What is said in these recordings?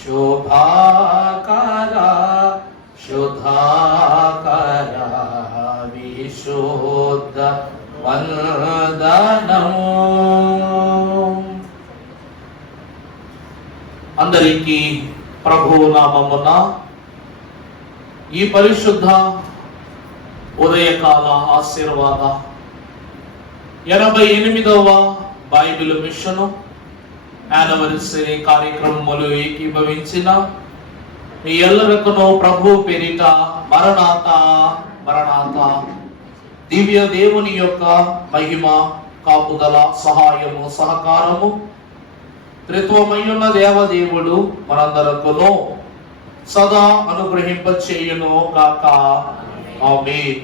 శోభాకర శుధాకర విశుద్ధ వందనము. అందరికీ ప్రభువు నామమున ఈ పరిశుద్ధ ఉదయకాల ఆశీర్వాద 88వ బైబిల్ మిషను యానివర్సరీ కార్యక్రమములు ఏకీభవించిన మీ ఎల్లరకును ప్రభు పేరిట మరణాత మరణాత. దివ్య దేవుని యొక్క మహిమ, కాపుదల, సహాయము, సహకారము త్రిత్వమయ్యున్న దేవదేవుడు మనందరకును సదా అనుగ్రహింపచేయును గాక. ఆమేన్.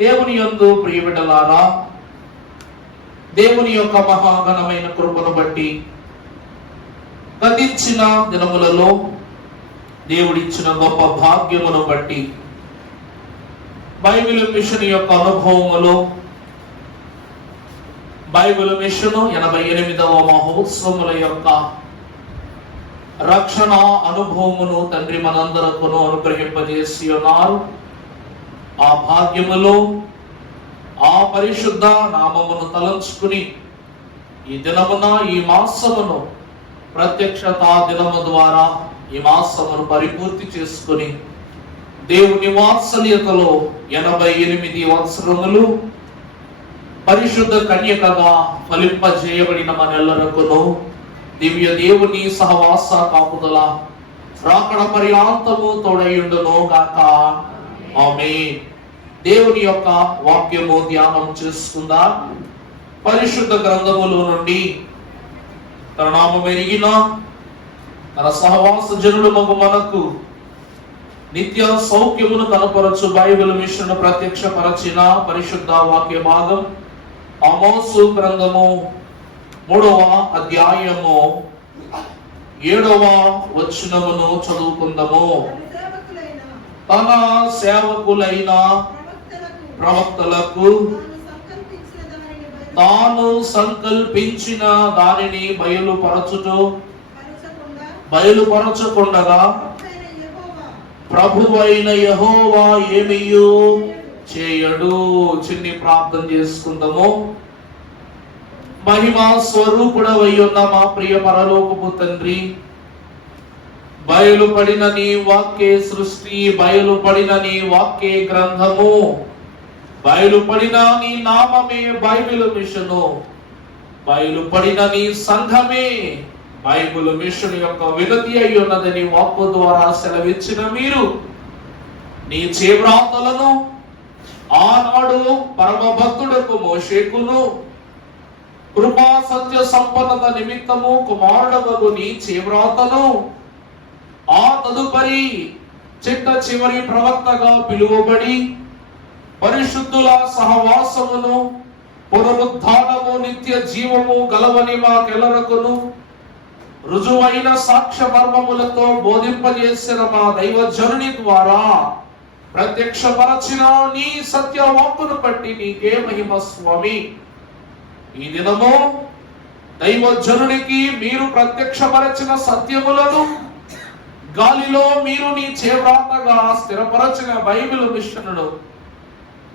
దేవుని యందు ప్రియబిడ్డలారా, దేవుని యొక్క మహాఘనమైన కృపను బట్టి గతించిన దినములలో దేవుడిచ్చిన గొప్ప భాగ్యమును బట్టి బైబిల్ మిషన్ యొక్క అనుభవములో బైబిల్ మిషన్ 88వ మహోత్సవముల యొక్క రక్షణ అనుభవమును తండ్రి మనందరకును అనుగ్రహింపజేసి ఉన్నారు. ఆ భాగ్యములో ఆ పరిశుద్ధ నామమును తలంచుకుని ఈ దినమున ఈ మాసమును ప్రత్యక్షత దినము ద్వారా ఈ మాసమును పరిపూర్తి చేసుకుని దేవుని వాత్సల్యతలో 88 సంవత్సరములు పరిశుద్ధ కన్యకగా ఫలింపజేయబడిన మనెల్లరకును దివ్య దేవుని సహవాస కాపుదల రాకడ పర్యాంతము తోడయుండును గాక. ఆమేన్. దేవుని యొక్క వాక్యము ధ్యానం చేసుకుందాం. పరిశుద్ధ గ్రంథములో నుండి తన నామం ఎరిగిన తన సహవాస జనుడు మగు మనకు నిత్య సౌఖ్యమును కనపరచు బైబిల్ మిషన్ ప్రత్యక్షపరచిన పరిశుద్ధ వాక్య భాగం ఆమోసు గ్రంథము 3వ అధ్యాయము 7వ వచనమును చదువుకుందాము. తన సేవకులైన ప్రవక్తలకు తాను సంకల్పించిన దానిని బయలుపరచకుండగా ప్రభువైన యెహోవా ఏమియు చేయడు. చిన్ని ప్రార్థన చేసుకుందాము. మహిమా స్వరూపుడవై ఉన్న మా ప్రియ పరలోకపు తండ్రి, బయలుపడిన నీ వాక్య సృష్టి, బయలుపడిన నీ వాక్య గ్రంథము, బయలుపడిన నీ నామమే బైబిల్ మిషను, బయలుపడిన నీ సంఘమే బైబిల్ మిషన్ యొక్క వినతి అయి ఉన్నదని వాక్కు ద్వారా సెలవిచ్చిన మీరు నీ చేవ్రాతలను ఆనాడు పరమ భక్తుడకు మోషేకును కృపా సత్య సంపన్నత నిమిత్తము కుమారుడగు నీ చేవ్రాతను ఆ తదుపరి చిట్ట చివరి ప్రవక్తగా పిలువబడి పరిశుద్ధుల సహవాసమును పునరుద్ధానము నిత్య జీవము గలవని మాకెల్లరకును రుజువైన సాక్ష్య మర్మములతో బోధింపజేసిన మా దైవజనుని ద్వారా ప్రత్యక్షపరచిన నీ సత్య వాక్కును బట్టి నీకే మహిమ స్వామి. ఈ దినము దైవజనునికి మీరు ప్రత్యక్షపరచిన సత్యములను గాలిలో మీరు నీ చేవ్రాతగా స్థిరపరచిన బైబిల్ మిషన్ను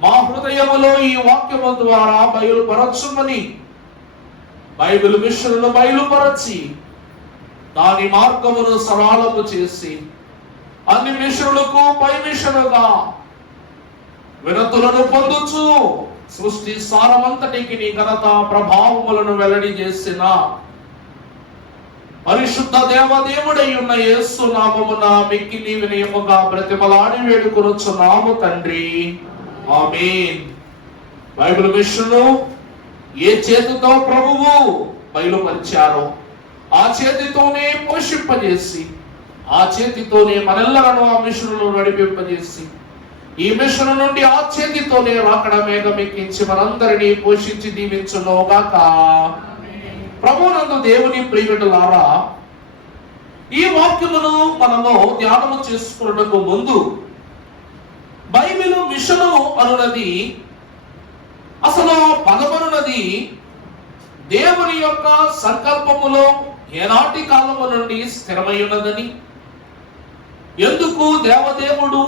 మా హృదయములో ఈ వాక్యము ద్వారా బయలుపరచుమని బైబిల్ మిషన్ను బయలుపరచి దాని మార్గమును సరళము చేసి అన్ని మిషనులకు పై మిషనుగా వినతులను పొందుచు సృష్టి సారమంతటికి నీ ఘనత ప్రభావములను వెల్లడి చేసిన పరిశుద్ధ దేవదేవుడై ఉన్న యేసు నామమున మిక్కిలి వినయముగా బ్రతిమలాడి వేడుకొనుచున్నాము తండ్రి. ఆమేన్. బైబిల్ మిషను ఏ చేతితో ప్రభువు బయలుపరిచారో ఆ చేతితోనే పోషింపజేసి ఆ చేతితోనే మనెల్లరను ఆ మిషనులో నడిపింపజేసి ఈ మిషను నుండి ఆ చేతితోనే రాకడ మేఘమెక్కించి మనందరినీ పోషించి దీవించునుగాక. ప్రభువునందు దేవుని ప్రియబిడ్డలారా, ఈ వాక్యమును మనము ధ్యానము చేసుకున్నకు ముందు బైబిల్ మిషను అనున్నది అసలు పదమనున్నది దేవుని యొక్క సంకల్పములో ఏనాటి కాలము నుండి స్థిరమై ఉన్నదని, ఎందుకు దేవదేవుడు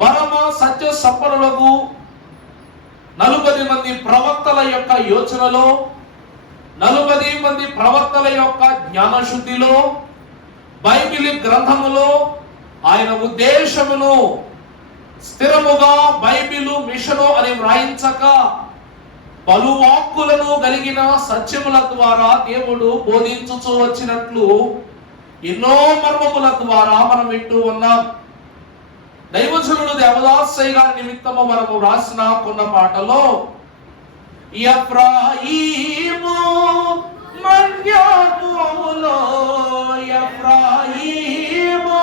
పరమ సత్య సంపన్నులకు 40 మంది ప్రవక్తల యొక్క యోచనలో, 40 మంది ప్రవక్తల యొక్క జ్ఞానశుద్ధిలో, బైబిల్ గ్రంథములో ఆయన ఉద్దేశమును స్థిరముగా బైబిలు మిషను అని వ్రాయించక పలు వాక్కులను కలిగిన సత్యముల ద్వారా దేవుడు బోధించుచూ వచ్చినట్లు ఎన్నో మర్మముల ద్వారా మనం వింటూ ఉన్నాం. దైవజనుడు దేవదాసయ్య గారి నిమిత్తము మనము రాసిన కొన్న పాటలో, ఎఫ్రాయిము మన్యములో, ఎఫ్రాయిము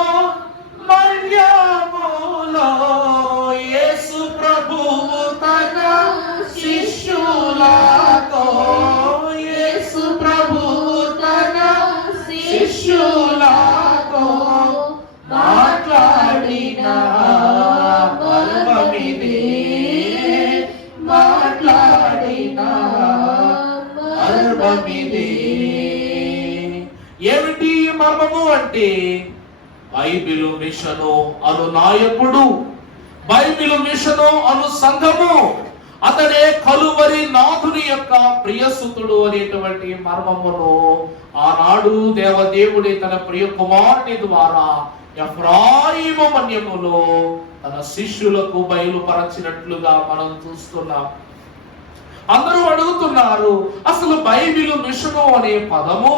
మన్యములో యేసు ప్రభువు తన శిష్యులతో, యేసు ప్రభువు తన శిష్యులతో మాట్లాడిన మర్మమిదే, మాట్లాడిన మర్మమిదే. ఏమిటి మర్మము అంటే, బైబిలు మిషను అను నాయకుడు, బైబిలు మిషను అను సంఘము, అతడే కలువరి నాథుని యొక్క ప్రియసుతుడు అనేటువంటి మర్మమును ఆనాడు దేవదేవుడి తన ప్రియ కుమారుని ద్వారా ఎఫ్రాయిము మన్యములో తన శిష్యులకు బయలుపరచినట్లుగా మనం చూస్తున్నాం. అందరూ అడుగుతున్నారు, అసలు బైబిలు మిషను అనే పదము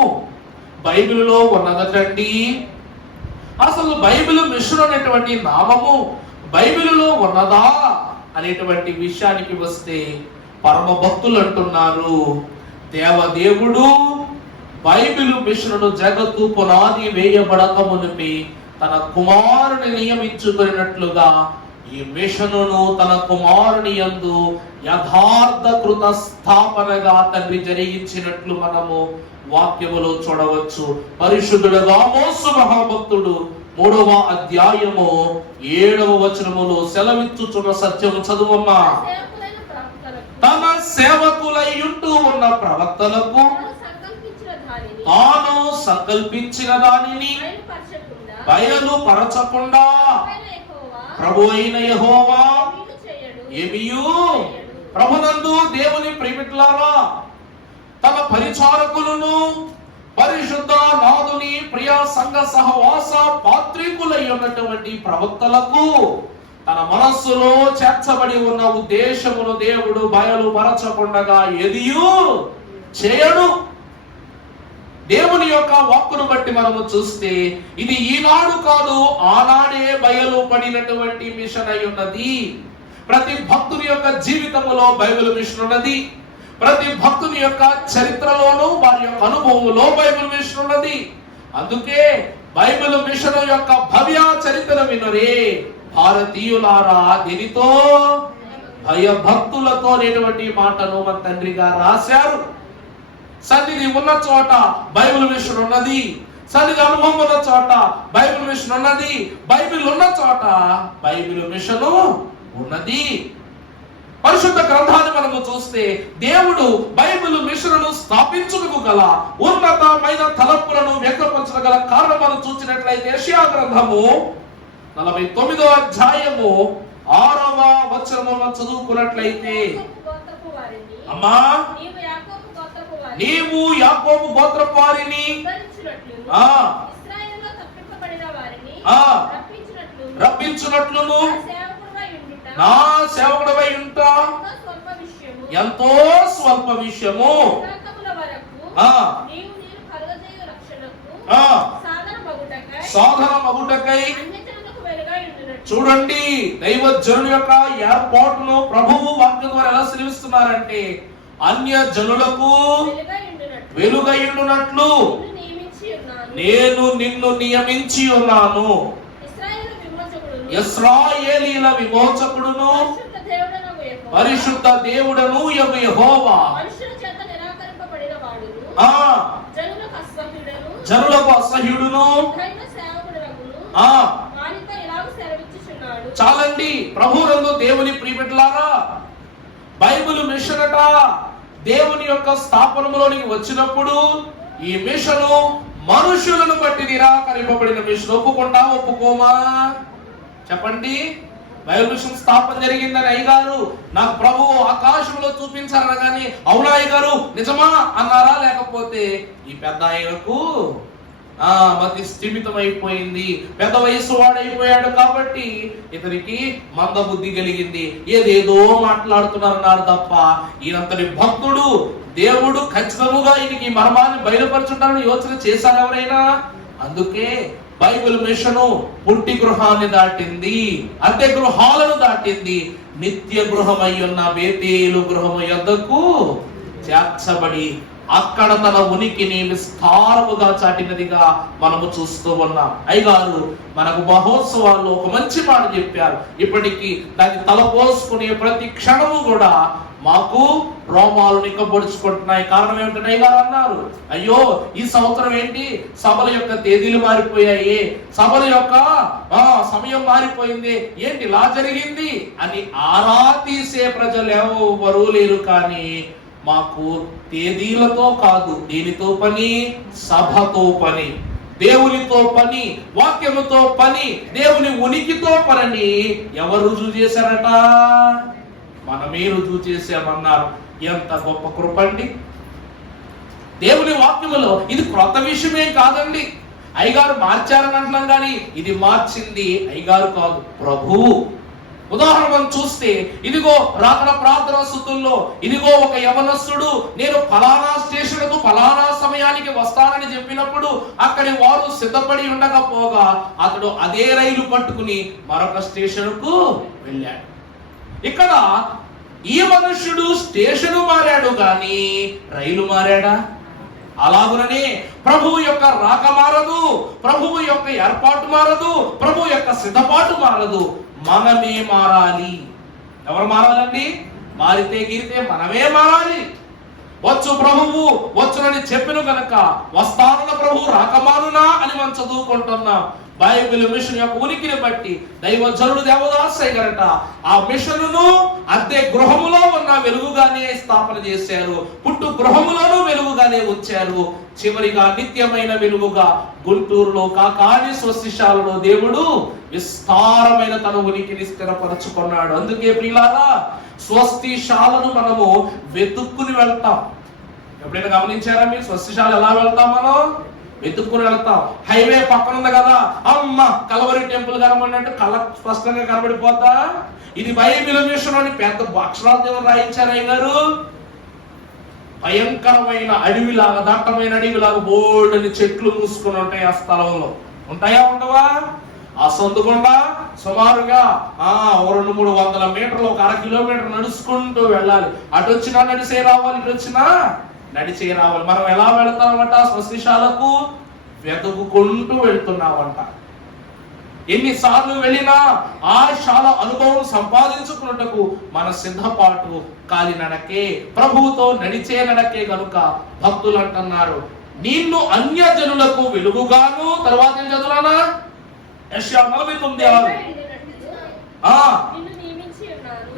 బైబిలులో ఉన్నదటండి, అసలు బైబిల్ మిషను అనేటువంటి నామము బైబిలులో ఉన్నదా అనేటువంటి విషయానికి వస్తే పరమ భక్తులు అంటున్నారు, దేవదేవుడు బైబిలు మిషనును జగత్తు పునాది వేయబడక మునిపి తన కుమారుని నియమించుకున్నట్లుగా ఈ మిషనును తన కుమారుని యందు యథార్థకృత స్థాపనగా తండ్రి జరిగించినట్లు మనము వాక్యములో చూడవచ్చు. పరిశుద్ధుడుగా మోసు మహాభక్తుడు 3వ అధ్యాయము 7వ వచనములో సెలవిచ్చుచున్న సత్యము చదువమ్మా. తన సేవకులై ఉంటూ ఉన్న ప్రవక్తలకు తాను సంకల్పించిన దానిని బయలుపరచకుండా ప్రభు అయిన యెహోవా ఏమియు, ప్రభునందు దేవుని ప్రియమిత్రులారా, తన పరిచారకులను పరిశుద్ధ నాదుని ప్రియ సంఘ సహవాస పాత్రికులై ఉన్నటువంటి ప్రవక్తలకు తన మనస్సులో చేర్చబడి ఉన్న ఉద్దేశమును దేవుడు బయలుపరచకుండగా ఎదియు చేయడు. దేవుని యొక్క వాక్కును బట్టి మనము చూస్తే ఇది ఈనాడు కాదు, ఆనాడే బయలుపడినటువంటి మిషన్ అయి ఉన్నది. ప్రతి భక్తుని యొక్క జీవితంలో బైబిల్ మిషన్ ఉన్నది. ప్రతి భక్తుని యొక్క చరిత్రలోనూ వారి యొక్క అనుభవంలో బైబిల్ మిషన్ ఉన్నది. అందుకే బైబిల్ మిషన్ యొక్క భవ్య చరిత్ర వినరే భారతీయులారా, దీనితో భయభక్తులతో అనేటువంటి మాటను మన తండ్రి గారు రాశారు. సన్నిధి ఉన్న చోట బైబిల్ మిషన్ ఉన్నది, సన్నిధి అనుభవం ఉన్న చోట బైబిల్ మిషన్ ఉన్నది, బైబిల్ ఉన్న చోట బైబిల్ మిషన్ ఉన్నది. పరిశుద్ధ గ్రంథాన్ని మనము చూస్తే దేవుడు బైబిల్ మిషన్ను స్థాపించుటకు గల ఉన్నతమైన తలంపులను వ్యక్తపరచగల కారణం మనం చూసినట్లయితే యెషయా గ్రంథము 49వ అధ్యాయము 6వ వచనమును చదువుకున్నట్లయితే, అమ్మా నీవు యాకోబు గోత్రపు వారిని రప్పించునట్లును నా సేవకుడవై ఉంటా ఎంతో స్వల్ప విషయము సాధన మగుటకై. చూడండి, దైవజనుల యొక్క ఏర్పాటును ప్రభువు వాక్యం ద్వారా ఎలా సెలవిస్తున్నారంటే, అన్య జనులకు వెలుగైయున్నట్లు నేను నిన్ను నియమించి ఉన్నాను. ఇశ్రాయేలీల విమోచకుడును పరిశుద్ధ దేవుడను యెహోవా, జనులకు అసహ్యుడును. చాలండి, ప్రభువునందు దేవుని ప్రియబిడ్డలారా, బైబిల్ మిషనట దేవుని యొక్క స్థాపనలోనికి వచ్చినప్పుడు ఈ మిషను మనుషులను బట్టి నిరాకరింపబడిన మిషన్. ఒప్పుకుంటా ఒప్పుకోమా చెప్పండి. బైబిల్ మిషన్ స్థాపన జరిగిందని అయ్యగారు నాకు ప్రభువు ఆకాశంలో చూపించారనగాని అవునా అయ్యగారు నిజమా అన్నారా? లేకపోతే ఈ పెద్ద ఆయనకు మతి స్థిమితం అయిపోయింది, పెద్ద వయసు వాడైపోయాడు కాబట్టి ఇతనికి మంద బుద్ధి కలిగింది, ఏదేదో మాట్లాడుతున్నారన్నారు తప్ప ఈయనంతటి భక్తుడు దేవుడు ఖచ్చితంగా ఈయనకి మర్మాన్ని బయలుపరుచుంటారని యోచన చేశారు ఎవరైనా? అందుకే బైబిల్ మిషను పుట్టి గృహాన్ని దాటింది, అద్దె గృహాలను దాటింది, నిత్య గృహమై ఉన్న బేతేలు గృహము యొద్దకు చేర్చబడి అక్కడ తన ఉనికిని విస్తారముగా చాటినదిగా మనము చూస్తూ ఉన్నాం. అయ్యగారు మనకు మహోత్సవాల్లో ఒక మంచి మాట చెప్పారు. ఇప్పటికీ దాన్ని తలపోసుకునే ప్రతి క్షణము కూడా మాకు రోమాలు నిక్కబొడుచుకుంటున్నాయి. కారణం ఏమిటంటే అయ్యగారు అన్నారు, అయ్యో ఈ సంవత్సరం ఏంటి సభల యొక్క తేదీలు మారిపోయాయి, సభల యొక్క సమయం మారిపోయింది, ఏంటి ఇలా జరిగింది అని ఆరా తీసే ప్రజలు ఎవరు లేరు. కానీ మాకు తేదీలతో కాదు, దేనితో పని? సభతో పని, దేవునితో పని, వాక్యముతో పని, దేవుని ఉనికితో పని. ఎవరు రుజువు చేశారట? మనమే రుజువు చేశామన్నారు. ఎంత గొప్ప కృపండి. దేవుని వాక్యములో ఇది క్రొత్త విషయమే కాదండి. అయ్యగారు మార్చారని అంటున్నాం కానీ ఇది మార్చింది అయ్యగారు కాదు, ప్రభువు. ఉదాహరణ మనం చూస్తే ఇదిగో రాకడ ప్రార్థన స్థుతుల్లో ఇదిగో ఒక యవనస్తుడు నేను ఫలానా స్టేషన్కు ఫలానా సమయానికి వస్తానని చెప్పినప్పుడు అక్కడి వారు సిద్ధపడి ఉండకపోగా అతడు అదే రైలు పట్టుకుని మరొక స్టేషన్కు వెళ్ళాడు. ఇక్కడ ఈ మనుష్యుడు స్టేషన్ మారాడు కానీ రైలు మారాడా? అలాగుననే ప్రభువు యొక్క రాక మారదు, ప్రభువు యొక్క ఏర్పాటు మారదు, ప్రభువు యొక్క సిద్ధపాటు మారదు, మనమే మారాలి. ఎవరు మారాలండి? మారితే గిరితే మనమే మారాలి. వచ్చు ప్రభువు వచ్చునని చెప్పిన గనక వస్తానన్న ప్రభువు రాకమానునా అని మనం చదువుకుంటున్నాం. బైబిల్ మిషన్ యొక్క ఉనికిని బట్టి దైవజనుడు దేవదాసయ్య గారట ఆ మిషన్ను అద్దె గృహములో ఉన్న వెలుగుగానే స్థాపన చేశారు, పుట్టు గృహములోనూ వెలుగుగానే ఉంచారు. చివరిగా నిత్యమైన వెలుగుగా గుంటూరులో కాకాని స్వస్తిశాలలో దేవుడు విస్తారమైన తన ఉనికిని స్థిరపరచుకున్నాడు. అందుకే ప్రియులారా స్వస్తిశాలను మనము వెతుక్కుని వెళ్తాం. ఎప్పుడైనా గమనించారా మీరు? స్వస్తిశాల ఎలా వెళ్తాం? మనం వెతుక్కుని వెళ్తాం. హైవే పక్కన ఉంది కదా, అమ్మ కలవరి టెంపుల్ కనబడినట్టు కళ్ళ స్పష్టంగా కనబడిపోతా. ఇది బైబిల్ మిషన్ అని పెద్ద అక్షరాలతో రాయించారు అయ్యగారు. భయంకరమైన అడవిలాగా, దట్టమైన అడవిలాగా బోల్డని చెట్లు మూసుకుని ఉంటాయి ఆ స్థలంలో. ఉంటాయా ఉండవా? ఆ సందుకుండా సుమారుగా 200-300 మీటర్లు, ఒక 1/2 కిలోమీటర్ నడుచుకుంటూ వెళ్ళాలి. అటు వచ్చినా నడిచే రావాలి, ఇటు వచ్చినా నడిచే రావాలి. మనం ఎలా వెళ్తామంట? స్వస్తిశాలకు వెతుకుంటూ వెళ్తున్నామంట. ఎన్నిసార్లు వెళ్ళినా ఆ శాల అనుభవం సంపాదించుకున్నటకు మన సిద్ధపాటు కాలినడకే, ప్రభువుతో నడిచే నడకే. కనుక భక్తులు అంటున్నారు, నిన్ను అన్యజనులకు వెలుగుగాను, తర్వాత ఏం చదువునా? యెషయా 49:6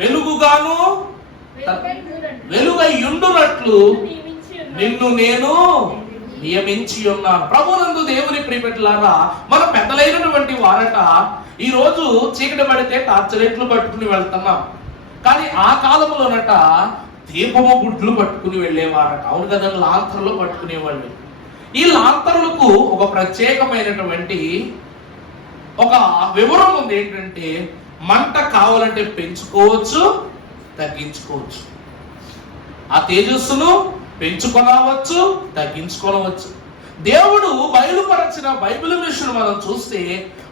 వెలుగుగాను వెలుగై ఉండునట్లు నిన్ను నేను నియమించి ఉన్నాను. ప్రభునందు దేవుని ప్రియబిడ్డలారా, మన పెద్దలైనటువంటి వారట ఈ రోజు చీకటి పడితే టార్చలైట్లు పట్టుకుని వెళ్తున్నాం. కానీ ఆ కాలంలోనట దీపము గుడ్లు పట్టుకుని వెళ్ళేవారట. అవును కదా, లాంతర్లు పట్టుకునేవాళ్ళు. ఈ లాంతర్లకు ఒక ప్రత్యేకమైనటువంటి ఒక వివరం ఉంది. ఏంటంటే మంట కావాలంటే పెంచుకోవచ్చు, తగ్గించుకోవచ్చు. ఆ తేజస్సును పెంచుకొనవచ్చు, తగ్గించుకోవచ్చు. దేవుడు బయలుపరచిన బైబిల్ మిషన్ మనం చూస్తే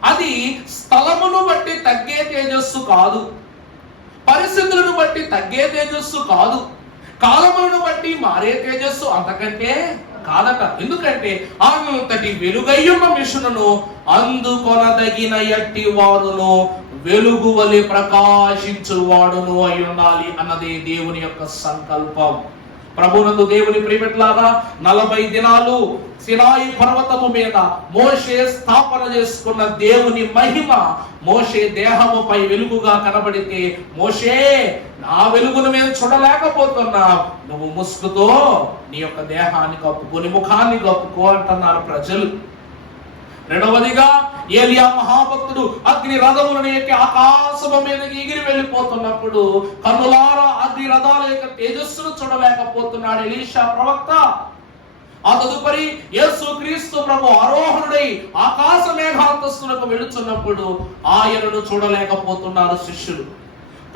అది స్థలమును బట్టి తగ్గే తేజస్సు కాదు, పరిస్థితులను బట్టి తగ్గే తేజస్సు కాదు, కాలములను బట్టి మారే తేజస్సు అంతకంటే కాదట. ఎందుకంటే అంతటి వెలుగయ్యున్న మిషనును అందుకొనదగిన ఎట్టి వాడును వెలుగు వలె ప్రకాశించు వాడును అయి ఉండాలి అన్నది దేవుని యొక్క సంకల్పం. ప్రభునందు దేవుని ప్రియమిట్లారా 40 దినాలు సినాయి పర్వతము మీద మోషే స్థాపన చేసుకున్న దేవుని మహిమ మోషే దేహముపై వెలుగుగా కనబడితే, మోషే నా వెలుగును మేము చూడలేకపోతున్నా, నువ్వు ముసుగుతో నీ యొక్క దేహాన్ని కప్పుకొని ముఖాన్ని కప్పుకో అంటున్నారు ప్రజలు. రెండవదిగా ఏలియా మహాభక్తుడు అగ్ని రథములను ఎక్కి ఆకాశము మీదకి ఎగిరి వెళ్ళిపోతున్నప్పుడు కన్నులారా అగ్ని రథాల యొక్క తేజస్సును చూడలేకపోతున్నాడు ఎలీషా ప్రవక్త. ఆ తదుపరి యేసు క్రీస్తు ప్రభు ఆరోహణుడై ఆకాశ మేఘాంతస్తులకు వెళుతున్నప్పుడు ఆయనను చూడలేకపోతున్నారు శిష్యులు.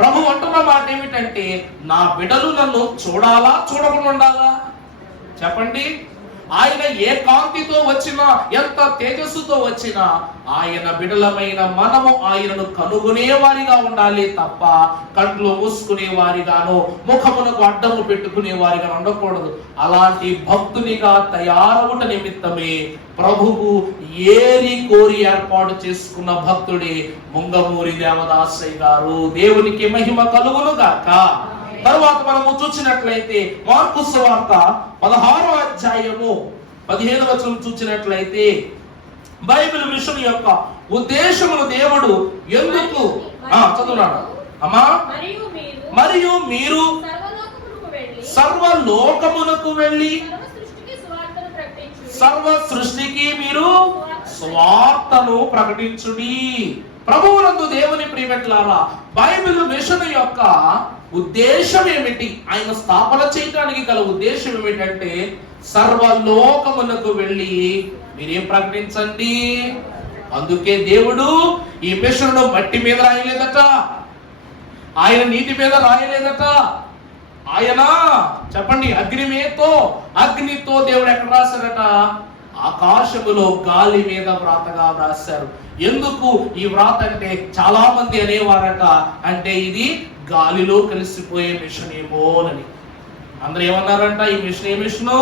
ప్రభు అంటున్న మాట ఏమిటంటే, నా బిడ్డలు నన్ను చూడాలా చూడకుండా ఉండాలా? చెప్పండి. ఆయన ఏ కాంతితో వచ్చినా, ఎంత తేజస్సుతో వచ్చినా, ఆయన బిడలమైన మనము ఆయనను కనుగొనే వారిగా ఉండాలి తప్ప కంట్లో మూసుకునే వారిగాను ముఖమునకు అడ్డము పెట్టుకునే వారిగా ఉండకూడదు. అలాంటి భక్తునిగా తయారవుట నిమిత్తమే ప్రభువు ఏరి కోరి ఏర్పాటు చేసుకున్న భక్తుడే ముంగమూరి దేవదాసయ్య గారు. దేవునికి మహిమ కలుగును గాక. తరువాత మనము చూసినట్లయితే మార్కు సువార్త 16వ అధ్యాయము 15వ వచనం చూసినట్లయితే బైబిల్ మిషన్ యొక్క ఉద్దేశమును దేవుడు ఎందుకు చదువున్నాడు అమ్మా, మరియు మీరు సర్వలోకమునకు వెళ్ళి సర్వ సృష్టికి మీరు స్వార్థను ప్రకటించుడి. ప్రభువునందు దేవుని ప్రియమిట్లారా, బైబిల్ మిషన్ యొక్క ఉద్దేశం ఏమిటి? ఆయన స్థాపన చేయడానికి గల ఉద్దేశం ఏమిటంటే, సర్వలోకమునకు వెళ్ళి మీరేం ప్రకటించండి. అందుకే దేవుడు ఈ మిషన్ను మట్టి మీద రాయలేదట, ఆయన నీటి మీద రాయలేదట, ఆయన చెప్పండి అగ్నితో దేవుడు ఎక్కడ రాశారట? ఆకాశములో గాలి మీద వ్రాతగా వ్రాశారు. ఎందుకు ఈ వ్రాత అంటే, చాలా మంది అనేవారట, అంటే ఇది గాలిలో కలిసిపోయే మిషన్ ఏమోనని. అందరూ ఏమన్నారంట? ఈ మిషన్ ఏ మిషను?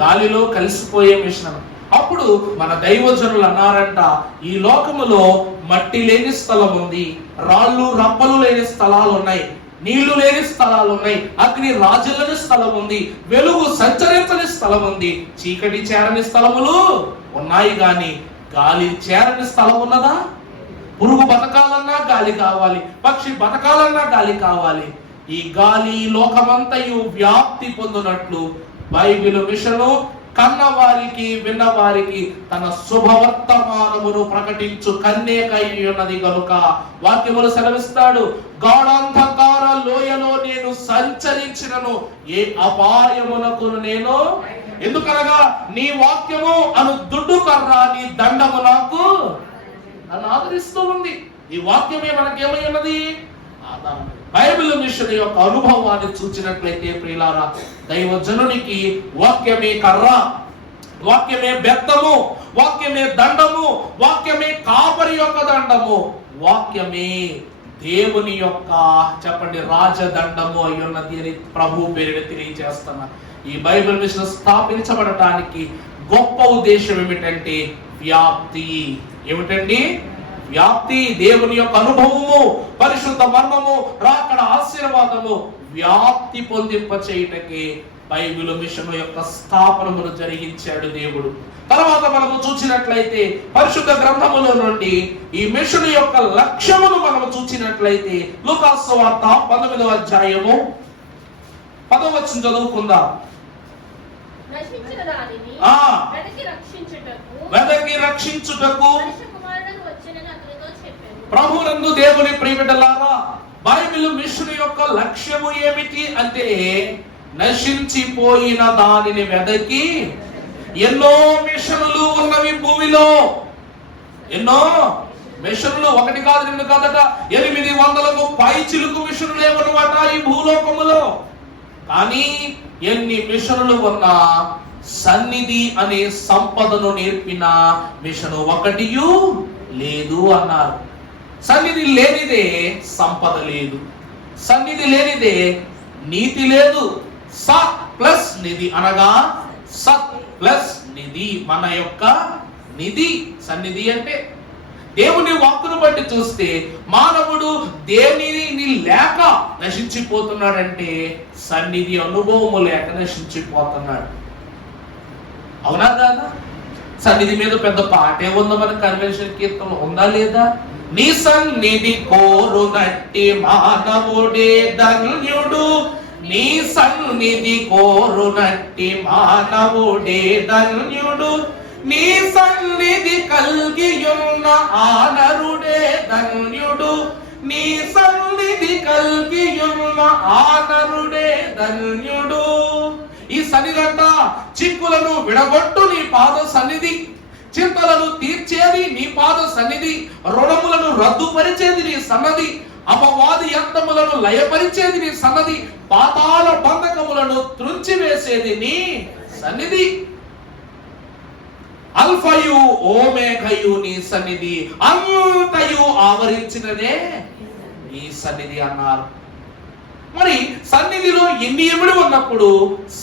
గాలిలో కలిసిపోయే మిషన్. అప్పుడు మన దైవజనులు అన్నారంట, ఈ లోకములో మట్టి లేని స్థలం ఉంది, రాళ్ళు రప్పలు లేని స్థలాలు ఉన్నాయి, నీళ్లు లేని స్థలాలు ఉన్నాయి, అగ్ని రాజులని స్థలం ఉంది, వెలుగు సంచరించని స్థలం ఉంది, చీకటి చేరని స్థలములు ఉన్నాయి, గాని గాలి చేరని స్థలం ఉన్నదా? పురుగు బతకాలన్నా గాలి కావాలి, పక్షి బతకాలన్నా గాలి కావాలి. ఈ గాలి లోకమంతయు వ్యాప్తి పొందినట్లు బైబిల్ మిషను కన్నవారికి విన్నవారికి తన శుభవర్తమానమును ప్రకటించు కన్యక అయి ఉన్నది గనుక వాక్యములు సెలవిస్తాడు, గాఢాంధకార లోయలో నేను సంచరించినను ఏ అపాయమునకు నేను, ఎందుకనగా నీ వాక్యము అను దుడ్డు కర్ర, నీ దండము నాకు నన్ను ఆదరిస్తూ ఉంది. ఈ వాక్యమే మనకేమై ఉన్నది? ఆధారం. బైబిల్ మిషన్ యొక్క అనుభవాన్ని చూసినట్లయితే ప్రియులారా, దైవజనునికి వాక్యమే కర్ర, వాక్యమే బెత్తము, వాక్యమే దండము, వాక్యమే కాపరి యొక్క దండము, వాక్యమే దేవుని యొక్క చెప్పండి రాజదండము అయి ఉన్నది అని ప్రభు పేరుని తెలియజేస్తున్నా. ఈ బైబిల్ మిషన్ స్థాపించబడటానికి గొప్ప ఉద్దేశం ఏమిటంటే వ్యాప్తి. ఏమిటండి? వ్యాప్తి. దేవుని యొక్క అనుభవము, పరిశుద్ధ మర్మము, రాకడ ఆశీర్వాదము వ్యాప్తి పొందింప చేయటకే బైబిల్ మిషన్ యొక్క స్థాపనమును జరిగించాడు దేవుడు. తర్వాత మనము చూసినట్లయితే పరిశుద్ధ గ్రంథములో నుండి ఈ మిషన్ యొక్క లక్ష్యమును మనము చూసినట్లయితే లూకాసు సువార్త 19వ అధ్యాయము 10వ వచనం చదువుకుందాం. వెదకి రక్షించుటకు ప్రభునందు దేవుని ప్రియబిడ్డలారా, బైబిల్ మిషన్ యొక్క లక్ష్యము ఏమిటి అంటే, నశించిపోయిన దానిని వెదకి, ఎన్నో మిషన్లు ఉన్నవి భూమిలో, ఎన్నో మిషన్లు, ఒకటి కాదు రెండు కాదట, 800కు పై చిలుకు మిషన్లు ఏమన్నమాట ఈ భూలోకములో. కానీ ఎన్ని మిషన్లు ఉన్నా సన్నిధి అనే సంపదను నేర్పిన మిషను ఒకటియు లేదు అన్నారు. సన్నిధి లేనిదే సంపద లేదు, సన్నిధి లేనిదే నీతి లేదు. సత్ ప్లస్ నిధి అనగా సత్ ప్లస్ నిధి, మన యొక్క నిధి. సన్నిధి అంటే దేవుని వాక్కును బట్టి చూస్తే మానవుడు దేనిని లేక నశించిపోతున్నాడంటే సన్నిధి అనుభవము లేక నశించిపోతున్నాడు. అవునా కాదా? సన్నిధి మీద పెద్ద పాటే ఉందా? మన కన్వెన్షన్ కీర్తన ఉందా లేదా? నీ సన్నిధి కోరునట్టి మానవుడే ధన్యుడు, నీ సన్నిధి కోరునట్టి మానవుడే ధన్యుడు, నీ సన్నిధి కలిగియున్న ఆనరుడే ధన్యుడు, నీ సన్నిధి కలిగియున్న ఆనరుడే ధన్యుడు. ఈ సన్నిధంట చిక్కులను విడగొట్టు నీ పాద సన్నిధి, చింతలను తీర్చేది నీ పాద సన్నిధి, రుణములను రద్దుపరిచేది నీ సన్నది, అపవాది యంత్రములను లయపరిచేది నీ సన్నది, పాతాళ బంధకములను త్రుంచివేసేది నీ సన్నిధి. అల్ఫయు ఓమేఘయు నీ సన్నిధి, అంతయు ఆవరించినదే నీ సన్నిధి అన్నారు. మరి సన్నిధిలో ఎన్ని ఇమిడి ఉన్నప్పుడు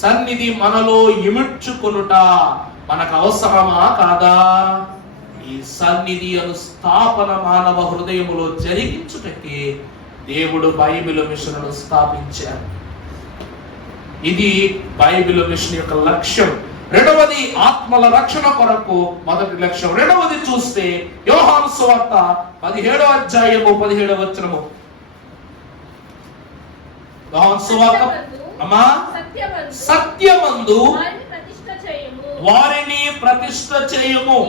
సన్నిధి మనలో ఇమిడ్చుకొనుట మనకు అవసరమా కాదా? ఈ సన్నిధి అనుస్థాపన మానవ హృదయములో జరిగించుటకే దేవుడు బైబిల్ మిషన్ను స్థాపించారు. ఇది బైబిల్ మిషన్ యొక్క లక్ష్యం. రెండవది ఆత్మల రక్షణ కొరకు మొదటి లక్ష్యం. రెండవది చూస్తే యోహాను సువార్త 17వ అధ్యాయము 17వ వచనము. యోహాను సువార్త అమ్మా, సత్యమందు వారిని ప్రతిష్ఠ చేయము.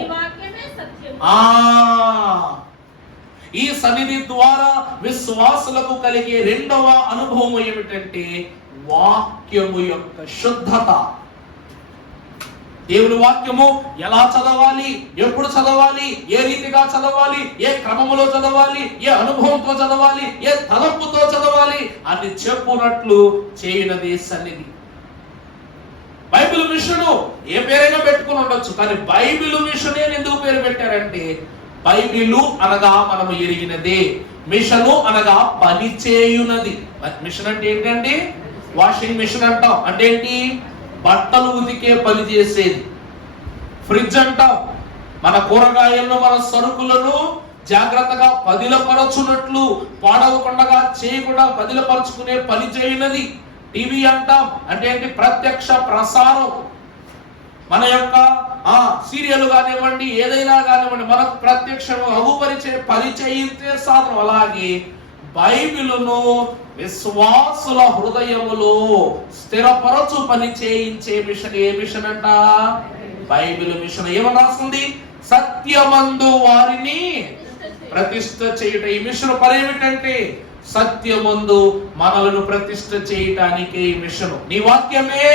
ఈ సన్నిధి ద్వారా విశ్వాసులకు కలిగే రెండవ అనుభవం ఏమిటంటే వాక్యము యొక్క శుద్ధత. దేవుని వాక్యము ఎలా చదవాలి, ఎప్పుడు చదవాలి, ఏ రీతిగా చదవాలి, ఏ క్రమములో చదవాలి, ఏ అనుభవంతో చదవాలి, ఏ తలంపుతో చదవాలి అని చెప్పునట్లు చేయనది సన్నిధి. బైబిల్ మిషను ఏ పేరైనా పెట్టుకుని ఉండొచ్చు, కానీ బైబిల్ మిషన్ ఎందుకు పేరు పెట్టారంటే బైబిలు అనగా మనము ఎరిగినదే, మిషను అనగా పని చేయునది. మిషన్ అంటే ఏంటంటే వాషింగ్ మిషన్ అంటాం, అంటే ఏంటి? బట్టలు ఉతికే పని చేసేది. ఫ్రిడ్జ్ అంటాం, మన కూరగాయలను మన సరుకులను జాగ్రత్తగా పదిలపరచునట్లు పాడవకుండా చేయకుండా పదిలపరచుకునే పని చేయనది. టీవీ అంటాం, అంటే ఏంటి? ప్రత్యక్ష ప్రసారం. మన యొక్క సీరియల్ కానివ్వండి, ఏదైనా కానివ్వండి, మనకు ప్రత్యక్షం అగుపరిచే పరిచయించే సాధనం. అలాగే బైబిలును విశ్వాసుల హృదయములో స్థిరపరచు పని చేయించే మిషన్. ఏ మిషన్ అంట? Bible mission. ఏమని రాస్తుంది? సత్యమందు వారిని ప్రతిష్ఠ చేయుట. ఈ మిషన్ పని ఏమిటంటే సత్యమందు మనలను ప్రతిష్ఠ చేయటానికి ఈ మిషన్. నీ వాక్యమే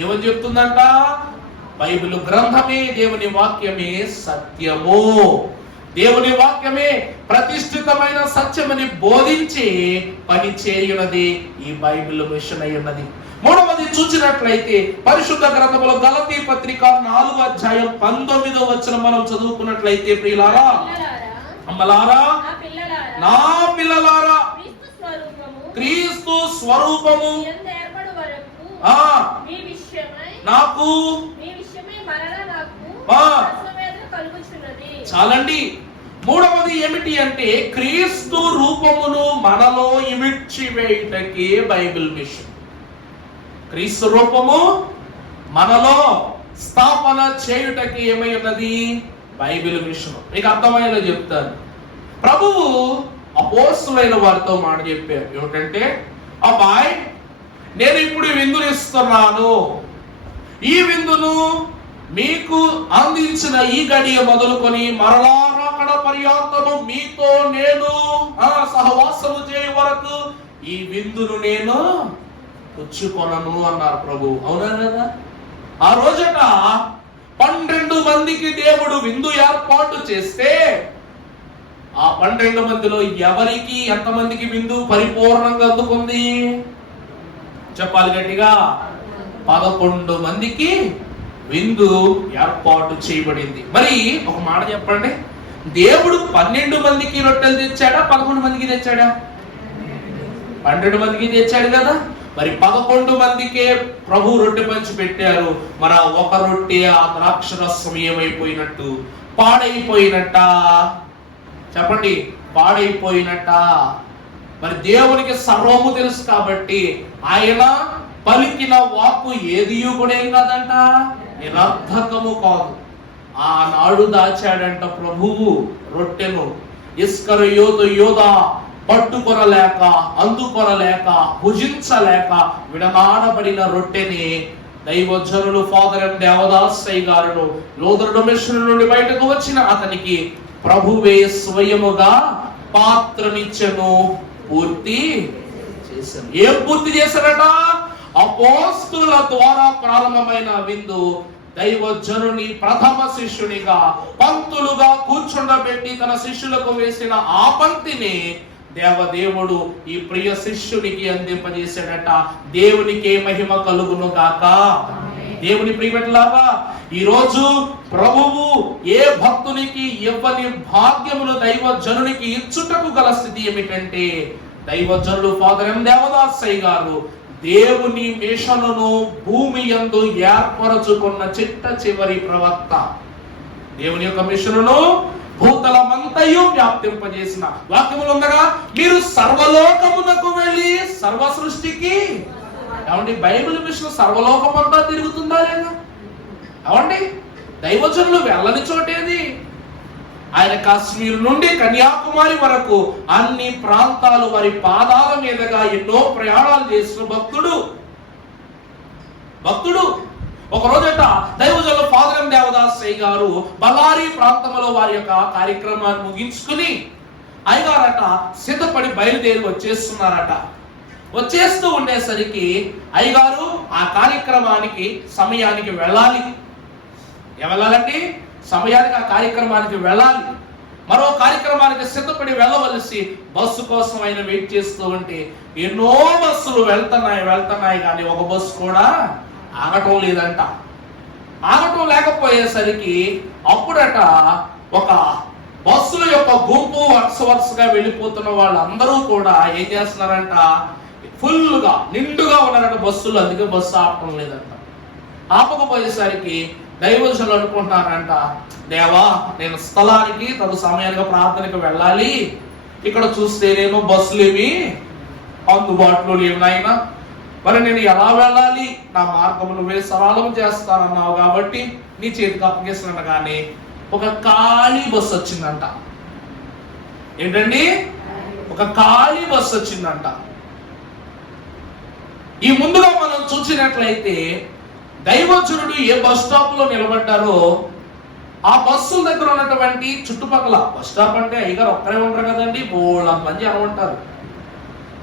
ఏమని చెప్తుందంట? బైబిల్ గ్రంథమే, దేవుని వాక్యమే సత్యము. దేవుని వాక్యమే ప్రతిష్ఠితమైన సత్యమని బోధించి పని చేయునది ఈ బైబిల్ మిషన్ అయి ఉన్నది. మూడవది చూసినట్లయితే పరిశుద్ధ గ్రంథములో గలతీ పత్రిక 4వ అధ్యాయం 19వ వచనం మనం చదువుకున్నట్లయితే, ప్రియులారా, అమ్మలారా, నా పిల్లలారా, క్రీస్తు స్వరూపము నాకు చాలండి. మూడవది ఏమిటి అంటే క్రీస్తు రూపమును మనలో ఇమిడ్చి వేయుటకే బైబిల్ మిషన్. క్రీస్తు రూపము మనలో స్థాపన చేయుటకి ఏమై ఉన్నది? Bible mission. మీకు అర్థమయ్యేలా చెప్తాను. ప్రభువు అపోస్తులైన వారితో మాట చెప్పారు. ఏమిటంటే, అబ్బాయ్, నేను ఇప్పుడు విందును ఇస్తున్నాను. ఈ విందును మీకు అందించిన ఈ గడియ మొదలుకొని మరలా రాకడ పర్యంతము మీతో నేను సహవాసము చేయ వరకు ఈ విందును నేను పుచ్చుకొనను అన్నారు ప్రభు. అవునా కదా? ఆ రోజట 12 మందికి దేవుడు విందు ఏర్పాటు చేస్తే ఆ 12 మందిలో ఎవరికి, ఎంతమందికి విందు పరిపూర్ణంగా అందుకుంది? చెప్పాలి గట్టిగా. 11 మందికి విందు ఏర్పాటు చేయబడింది. మరి ఒక మాట చెప్పండి, దేవుడు 12 మందికి రొట్టెలు తెచ్చాడా, 11 మందికి తెచ్చాడా? 12 మందికి తెచ్చాడు కదా. మరి 11 మందికే ప్రభు రొట్టె పంచి పెట్టారు. మన ఒక రొట్టె ఆ ద్రాక్షరసం ఏమైపోయినట్టు, పాడైపోయినట్ట చెప్పండి, పాడైపోయినట్ట. మరి దేవునికి సర్వము తెలుసు కాబట్టి ఆయన పలికిన వాక్కు ఏది కూడా ఏం కాదంట, నిరర్థకము కాదు. ఆనాడు దాచాడంట ప్రభువు రొట్టెను. ఇస్కరియోతు యోధా పట్టుకొనలేక, అందుకొనలేక, భుజించలేక విడనాడబడిన రొట్టెని దైవజనులు ఫాదర్ ఎం దేవదాసయ్య గారును లోదరుడు మిషన్ నుండి బయటకు వచ్చిన అతనికి ప్రభువే స్వయముగా పాత్రనిచ్చెను, పూర్తి చేశాను. ఏం పూర్తి చేశారట? అపోస్తుల ద్వారా ప్రారంభమైన విందు దైవజనుని ప్రథమ శిష్యునిగా పంతులుగా కూర్చుండబెట్టి తన శిష్యులకు వేసిన ఆ పంక్తిని దేవదేవుడు ఈ ప్రియ శిష్యునికి అందింపజేశాడట. దేవునికే మహిమ కలుగును గాక. దేవుని ప్రియబిడ్డలారా, ఈ రోజు ప్రభువు ఏ భక్తునికి ఇవ్వని భాగ్యమును దైవజనునికి ఇచ్చుటకు గల స్థితి ఏమిటంటే, దైవజనుడు ఫాదర్ ఎం దేవదాసయ్య గారు దేవుని మిషనును భూమి యందు ఏర్పరచుకున్న చిట్ట చివరి ప్రవక్త. దేవుని యొక్క మిషనును భూతలమంతయు వ్యాప్తింపజేసిన వాక్యములు ఉండగా మీరు సర్వలోకమునకు వెళ్ళి సర్వ సృష్టికి. ఏమండి, బైబిల్ మిషన్ సర్వలోకమంతా తిరుగుతుందా లేదా? ఏమండి, దైవజనులు వెళ్ళని చోటేది? ఆయన కాశ్మీర్ నుండి కన్యాకుమారి వరకు అన్ని ప్రాంతాలు వారి పాదాల మీదుగా ఎన్నో ప్రయాణాలు చేసిన భక్తుడు ఒక రోజట దైవజనులు ఫాదర్ ఎం దేవదాసయ్య గారు బళ్ళారి ప్రాంతంలో వారి యొక్క కార్యక్రమాన్ని ముగించుకుని అయ్యగారట సిద్ధపడి బయలుదేరి వచ్చేస్తున్నారట. వచ్చేస్తూ ఉండేసరికి అయ్యగారు ఆ కార్యక్రమానికి సమయానికి వెళ్ళాలి. వెళ్ళాలండి, సమయానికి ఆ కార్యక్రమానికి వెళ్ళాలి. మరో కార్యక్రమానికి సిద్ధపడి వెళ్ళవలసి బస్సు కోసం ఆయన వెయిట్ చేస్తూ ఉంటే ఎన్నో బస్సులు వెళ్తున్నాయి కానీ ఒక బస్సు కూడా ఆగటం లేదంట. ఆగటం లేకపోయేసరికి అప్పుడట ఒక బస్సుల యొక్క గుంపు వరుసగా వెళ్ళిపోతున్న వాళ్ళందరూ కూడా ఏం చేస్తున్నారంట, ఫుల్గా నిండుగా ఉన్నారంట బస్సులు. అందుకే బస్సు ఆపటం లేదంట. ఆపకపోయేసరికి దైవజనులు అనుకుంటారంట, దేవా నేను స్థలానికి తగు సమయానికి ప్రార్థనకు వెళ్ళాలి, ఇక్కడ చూస్తే నేను బస్సులు ఏమి అందుబాటులో లేవు నాయనా, మరి నేను ఎలా వెళ్ళాలి? నా మార్గము నువ్వే సరళం చేస్తానన్నావు కాబట్టి నీ చేతికి అప్పగిస్తున్నాను. కానీ ఒక ఖాళీ బస్సు వచ్చిందంట. ఏంటండి? ఒక ఖాళీ బస్సు వచ్చిందంట. ఈ ముందుగా మనం చూసినట్లయితే దైవజనుడు ఏ బస్ స్టాప్ లో నిలబడ్డారో ఆ బస్సుల దగ్గర ఉన్నటువంటి చుట్టుపక్కల, బస్ స్టాప్ అంటే అయ్యగారు ఒక్కరే ఉంటారు కదండి, బోళ్ళ మంది అనుకుంటారు.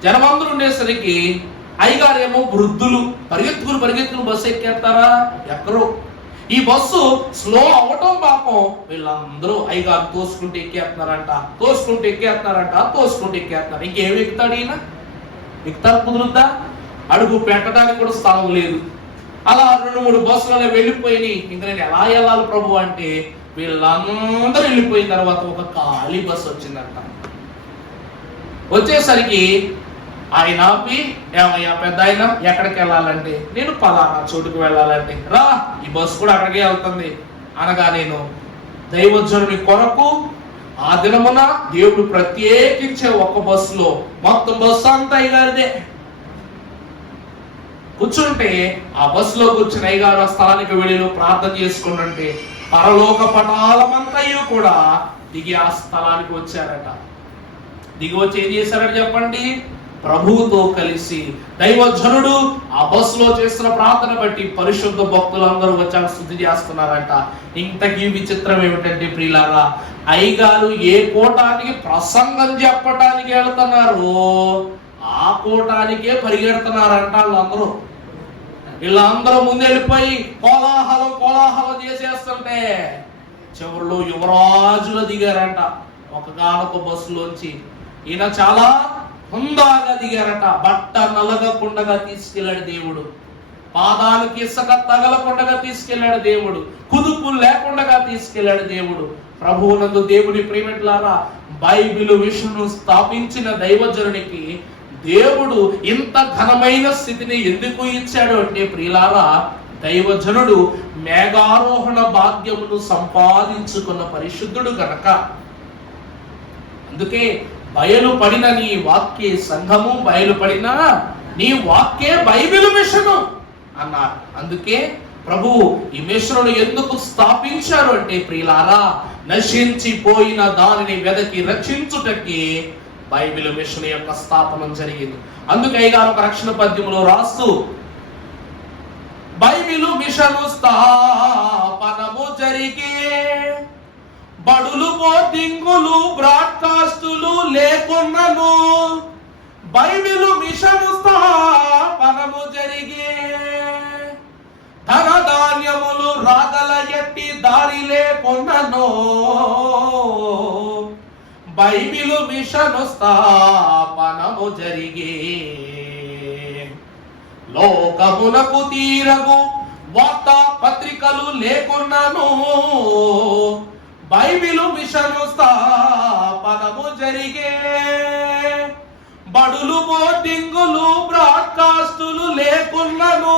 జనమందరూ ఉండేసరికి అయ్యగారు ఏమో వృద్ధులు పరిగెత్తుకుని బస్సు ఎక్కేస్తారా? ఎక్కరు. ఈ బస్సు స్లో అవ్వటం పాపం వీళ్ళందరూ అయ్యగారు తోసుకుంటూ ఎక్కేస్తున్నారంట. ఇంకేమి ఎక్కుతాడు ఈయన? ఎక్కుతారు కుదురుద్దా? అడుగు పెట్టడానికి కూడా స్థలం లేదు. అలా 2-3 బస్సులలో వెళ్ళిపోయి ఇంకా నేను ఎలా వెళ్ళాలి ప్రభు అంటే వీళ్ళందరూ వెళ్ళిపోయిన తర్వాత ఒక ఖాళీ బస్సు వచ్చిందంట. వచ్చేసరికి ఆయన ఆపి, ఏమయ్యా పెద్ద ఆయన ఎక్కడికి వెళ్ళాలంటే, నేను పలానా చోటుకు వెళ్ళాలంటే, రా ఈ బస్సు కూడా అక్కడికే వెళ్తుంది అనగా, నేను దైవజనుని కొరకు ఆ దినమున దేవుడు ప్రత్యేకించే ఒక బస్సులో మొత్తం బస్సు అంతా అయ్యగారిదే. కూర్చుంటే ఆ బస్సులో కూర్చుని అయ్యగారు ఆ స్థలానికి వెళ్ళి ప్రార్థన చేసుకుంటుంటే పరలోక పటాలమంతయు కూడా దిగి ఆ స్థలానికి వచ్చారట. దిగి వచ్చి ఏం చేశారని చెప్పండి? ప్రభువుతో కలిసి దైవజనుడు ఆ బస్సులో చేస్తున్న ప్రార్థన బట్టి పరిశుద్ధ భక్తులందరూ వచ్చారు, స్తుతి చేస్తున్నారంట. ఇంతకీ విచిత్రం ఏమిటంటే ప్రియులారా, అయ్యగారు ఏ కోటానికి ప్రసంగం చెప్పటానికి వెళ్తున్నారో ఆ కోటానికే పరిగెడుతున్నారంట వాళ్ళందరూ. వీళ్ళందరూ ముందెళ్ళిపోయి కోలాహలం చేసేస్తుంటే చివరిలో యువరాజులు దిగారంట ఒకగానొక బస్సులోంచి. ఈయన చాలా హుందాగా దిగారట. బట్ట నలగకుండా తీసుకెళ్ళాడు దేవుడు, పాదాలకి ఇసుక తగలకుండా తీసుకెళ్ళాడు దేవుడు, కుదుపు లేకుండా తీసుకెళ్ళాడు దేవుడు. ప్రభువునందు దేవుని ప్రియమిట్లారా, బైబిల్ విషయం స్థాపించిన దైవజనునికి దేవుడు ఇంత ఘనమైన స్థితిని ఎందుకు ఇచ్చాడు అంటే ప్రియులారా, దైవజనుడు మేఘారోహణ భాగ్యమును సంపాదించుకున్న పరిశుద్ధుడు గనక. అందుకే బయలుపడిన నీ వాక్యే సంఘము, బయలుపడిన నీ వాక్యే బైబిల్ మిషను అన్నారు. అందుకే ప్రభు ఈ మిషను ఎందుకు స్థాపించారు అంటే ప్రియులారా, నశించిపోయిన దానిని వెదకి రక్షించుటకి బైబిల్ మిషన్ యొక్క స్థాపన జరిగింది. అందుకే అయ్యగారు ఒక రక్షణ పద్యములో రాస్తూ, బైబిలు మిషను స్థాపనము జరిగే, బడులు బోర్డింగులు బ్రాడ్కాస్టులు లేకున్నను, బైబిలు మిషను స్థాపనము జరిగే, ధన ధాన్యములు రాగల ఎట్టి దారి లేకున్నను, బైబిలు మిషను స్థాపనము జరిగే, లోకమునకు తీరగు వార్తా పత్రికలు లేకున్నను, బైబిలు మిషను స్థాపనము జరిగే, బడులు బోర్డింగులు బ్రాడ్కాస్టులు లేకున్నను,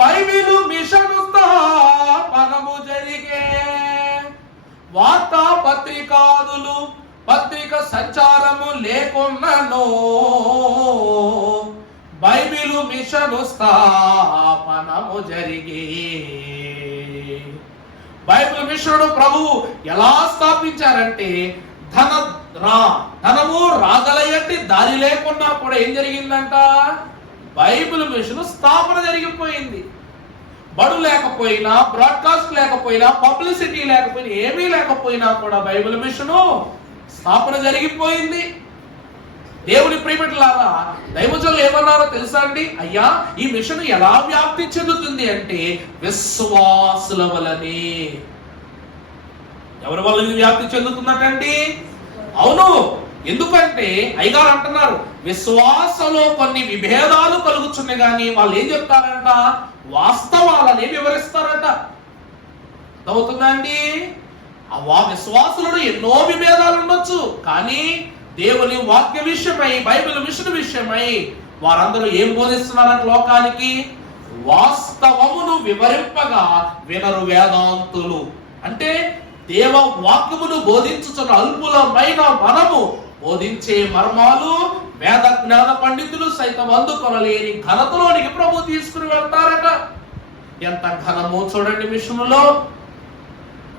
బైబిలు మిషను స్థాపనము జరిగే, వార్తా పత్రికాదులు పత్రిక సంచారము లేకున్నను, బైబిలు మిషను స్థాపనము జరిగే. బైబిల్ మిషను ప్రభు ఎలా స్థాపించారంటే, ధనము రాగలయ్యటి దారి లేకున్నా కూడా ఏం జరిగిందంట, బైబిల్ మిషను స్థాపన జరిగిపోయింది. బడు లేకపోయినా, బ్రాడ్కాస్ట్ లేకపోయినా, పబ్లిసిటీ లేకపోయినా, ఏమీ లేకపోయినా కూడా బైబిల్ మిషను స్థాపన జరిగిపోయింది. దేవుని ప్రియబిడ్డలారా, దైవజనులు ఏమన్నారో తెలుసా అండి? అయ్యా, ఈ మిషన్ ఎలా వ్యాప్తి చెందుతుంది అంటే విశ్వాసుల వలనే. ఎవరి వల్ల ఇది వ్యాప్తి చెందుతున్నట్టండి? అవును, ఎందుకంటే అయ్యగారు అంటున్నారు, విశ్వాసంలో కొన్ని విభేదాలు కలుగుతున్నాయి, కానీ వాళ్ళు ఏం చెప్తారంట, వాస్తవాలని వివరిస్తారట. అవుతుందా అండి? విశ్వాసులను ఎన్నో విభేదాలు ఉండొచ్చు, కానీ దేవుని వాక్య విషయమై, బైబిల్ మిషన్ విషయమై వారందరూ ఏం బోధిస్తున్నారంట లోకానికి? వాస్తవమును వివరింపగా వినరు వేదాంతులు. అంటే దేవ వాక్యమును బోధించుతున్న అల్పులమైన మనము బోధించే మర్మాలు వేద జ్ఞాన పండితులు సైతం అందుకొనలేని ఘనతలోనికి ప్రభు తీసుకుని వెళ్తారట. ఎంత ఘనమో చూడండి మిషన్లో.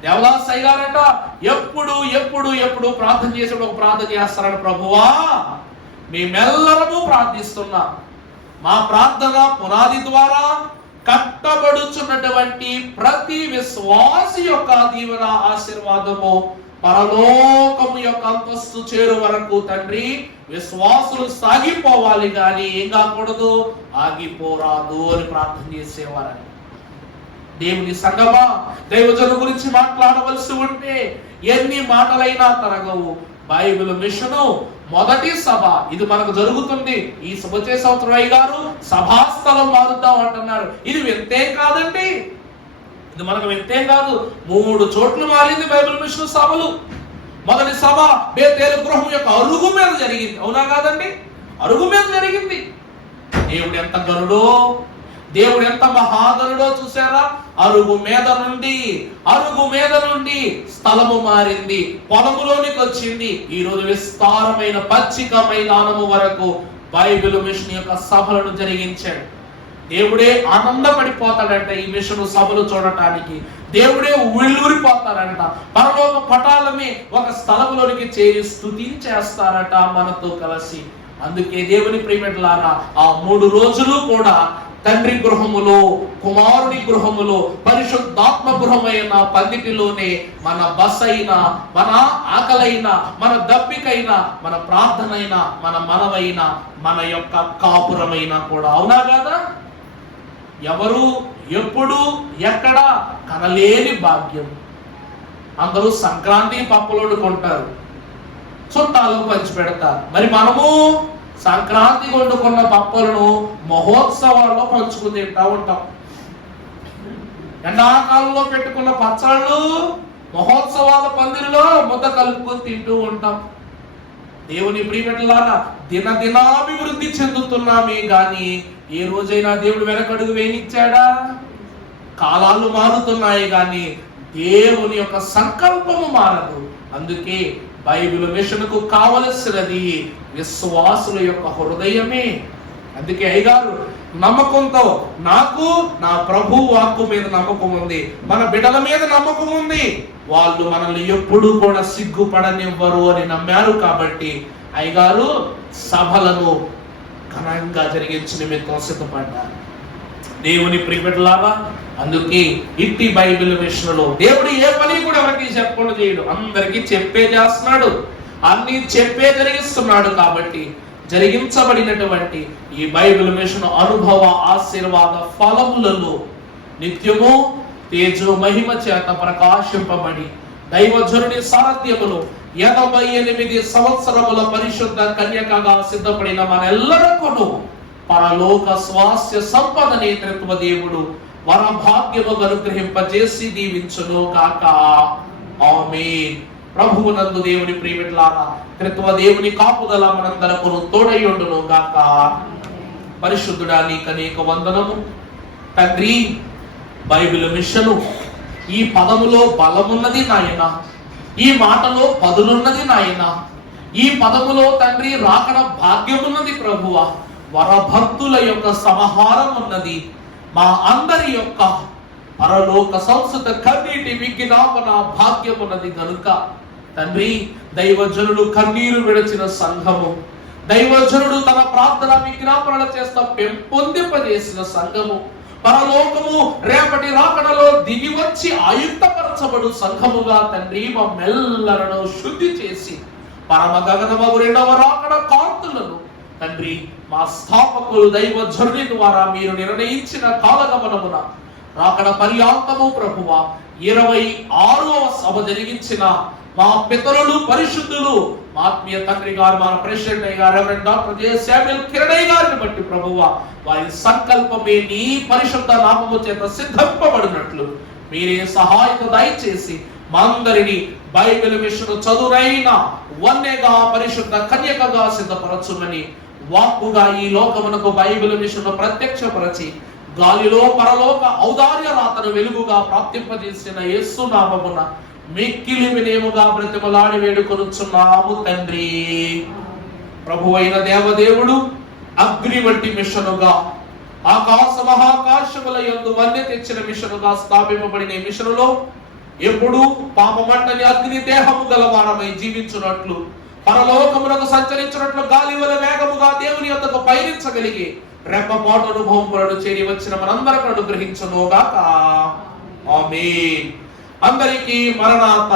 దేవదాస్ అయ్యారట, ఎప్పుడు ఎప్పుడు ఎప్పుడు ప్రార్థన చేసేప్పుడు ఒక ప్రార్థన చేస్తారట, ప్రభువా మేమెల్లరము ప్రార్థిస్తున్నా, మా ప్రార్థన పునాది ద్వారా కట్టబడుచున్నటువంటి ప్రతి విశ్వాసి యొక్క దీవెన ఆశీర్వాదము పరలోకము యొక్క అంతస్తు చేరు వరకు తండ్రి విశ్వాసులు సాగిపోవాలి, గాని ఏం కాకూడదు, ఆగిపోరాదు అని ప్రార్థన చేసేవారని. దేవుని సంగమా, దైవజను గురించి మాట్లాడవలసి ఉంటే ఎన్ని మాటలైనా తరగవు. బైబిల్ మిషను మొదటి సభ ఇది మనకు జరుగుతుంది. ఈ సభ వచ్చే సంవత్సరం అయ్యగారు సభాస్థలం మారుద్దాం అంటున్నారు. ఇది వింతేం కాదండి, ఇది మనకు వింతేం కాదు. 3 చోట్ల మారింది బైబిల్ మిషన్ సభలు. మొదటి సభ బేతేలు గృహం యొక్క అరుగు మీద జరిగింది, అవునా కాదండి? అరుగు మీద జరిగింది. దేవుడు ఎంత గరుడో, దేవుడు ఎంత మహాగరుడో చూసారా? అరుగు మీద నుండి స్థలము మారింది, పొలములోనికి వచ్చింది. ఈ రోజు విస్తారమైన పచ్చిక మైదానము వరకు బైబిల్ మిషన్ యొక్క సభలను జరిగించాడు. దేవుడే ఆనందపడిపోతాడంట ఈ మిషన్ సభలు చూడటానికి. దేవుడే ఉళ్ళూరిపోతారంట. పరలోక పటాలమే ఒక స్థలములోనికి చేరి స్తుతించేస్తారట మనతో కలిసి. అందుకే దేవుని ప్రియమిట్లారా, ఆ 3 రోజులు కూడా తండ్రి గృహములో, కుమారుని గృహములో, పరిశుద్ధాత్మ గృహమైన పందిటిలోనే మన బస అయినా, మన ఆకలైనా, మన దప్పికైనా, మన ప్రార్థనైనా, మన మనవైనా, మన యొక్క కాపురమైనా కూడా, అవునా కదా? ఎవరు ఎప్పుడు ఎక్కడ కనలేని భాగ్యం. అందరూ సంక్రాంతి పప్పులు వండుకుంటారు, చుట్టాలకు పంచి పెడతారు. మరి మనము సంక్రాంతి వండుకున్న పప్పులను మహోత్సవాల్లో పంచుకుని తింటా ఉంటాం. ఎండాకాలంలో పెట్టుకున్న పచ్చళ్ళు మహోత్సవాల పందిరిలో ముద్ద కలుపుకొని తింటూ ఉంటాం. దేవుని ప్రియమిత్రులారా, దినాభివృద్ధి చెందుతున్నామే గాని ఏ రోజైనా దేవుడు వెనకడుగు వేయించాడా? కాలాలు మారుతున్నాయి గాని దేవుని యొక్క సంకల్పము మారదు. అందుకే బైబిల్ మిషన్కు కావలసినది విశ్వాసుల యొక్క హృదయమే. అందుకే అయ్యగారు నమ్మకంతో, నాకు నా ప్రభు వాక్కు మీద నమ్మకం ఉంది, మన బిడ్డల మీద నమ్మకం ఉంది, వాళ్ళు మనల్ని ఎప్పుడు కూడా సిగ్గుపడనివ్వరు అని నమ్మారు. కాబట్టి అయ్యగారు సభలను ఘనంగా జరిగించిన నిమిత్తం సిద్ధపడ్డారు. దేవుని ప్రియబిడ్డలారా, అందుకే ఇట్టి బైబిల్ మిషన్లో దేవుడు ఏ పని కూడా ఎవరికి చెప్పకుండా చేయడు, అందరికీ చెప్పే చేస్తున్నాడు, అన్ని చెప్పే జరిగిస్తున్నాడు. కాబట్టి జరిగించబడినటువంటి ఈ బైబిల్ మిషన్ అనుభవ ఆశీర్వాద ఫలములలో నిత్యము తేజో మహిమ చేత ప్రకాశింపబడి దైవజనుని సారథ్యములో 88 సంవత్సరముల పరిశుద్ధ కన్యకగా సిద్ధపడిన మనెల్లరకును పరలోక స్వాస్థ్య సంపద నేతృత్వ దేవుడు వరభాగ్యము అనుగ్రహింపజేసి దీవించును గాక. ఆమేన్. ప్రభువునందు దేవుని ప్రియమిట్లారా, త్రిత్వ దేవుని కాపుదల మనందరకు తోడయ్యుండును గాక. పరిశుద్ధుడా నీకు అనేక వందనము తండ్రి. బైబిల్ మిషను ఈ పదములో బలమున్నది నాయన, ఈ మాటలో పదులున్నది నాయన, ఈ పదములో తండ్రి రాకడ భాగ్యమున్నది ప్రభువ, వరభక్తుల యొక్క సమాహారం ఉన్నది, మా అందరి యొక్క పరలోక సంస్కృత కన్నీటి విజ్ఞాపన భాగ్యమున్నది గనుక తండ్రి, దైవజనుడు కన్నీరు విడిచిన సంఘము, దైవజనుడు తన ప్రార్థన విజ్ఞాపనలు చేస్తా పెంపొందింపజేసిన సంఘము, పరలోకము రేపటి రాకడలో దిగి వచ్చి ఆయుక్తపరచబడు సంఘముగా తండ్రి మమ్మెల్లరను శుద్ధి చేసి పరమ గగనమగు రెండవ రాకడ కాంతులను తండ్రి మా స్థాపకులు దైవజనుడి ద్వారా మీరు నిర్ణయించిన కాలగమనమున రాకడ పర్యాంతము ప్రభువ 26వ సభ జరిగించిన మా పితరులు పరిశుద్ధులు మా ఆత్మీయ తండ్రి గారు, మన ప్రెసిడెంట్ గారు రెవరెండ్ డాక్టర్ జె శామ్యూల్ కిరణయ్య గారిని బట్టి ప్రభువ వారి సంకల్పమే నీ పరిశుద్ధ నామము చేత సిద్ధింపబడినట్లు మీరే సహాయత దయచేసి మా అందరినీ బైబిల్ మిషన్ చదువునైన వన్నెగా పరిశుద్ధ కన్యకగా సిద్ధపరచుమని వాక్కుగా ఈ లోకమునకు బైబిల్ మిషన్ ప్రత్యక్షపరచి గాలిలో పరలోక ఔదార్య రాతను వెలుగుగా ప్రాప్తింపజేసిన యేసు నామమున మిక్కిలి వినయముగా బ్రతిమలాడి వేడుకొనుచున్నాము తండ్రి. ప్రభువైన దేవదేవుడు అగ్ని వంటి మిషనుగా ఆకాశ మహాకాశముల యందు వన్నె తెచ్చిన మిషనుగా స్థాపింపబడిన ఈ మిషనులో ఎప్పుడు పాపమంటని అగ్ని దేహము గలవారమై జీవించున్నట్లు, పరలోకమునకు సంచరించినట్లు గాలి వలె వేగముగా దేవుని యొద్దకు పయనించగలిగి రెప్పపాటు అనుభవములను చేరి వచ్చిన మనందరకు అనుగ్రహించునుగాక. ఆమేన్. అందరికీ మరణాత.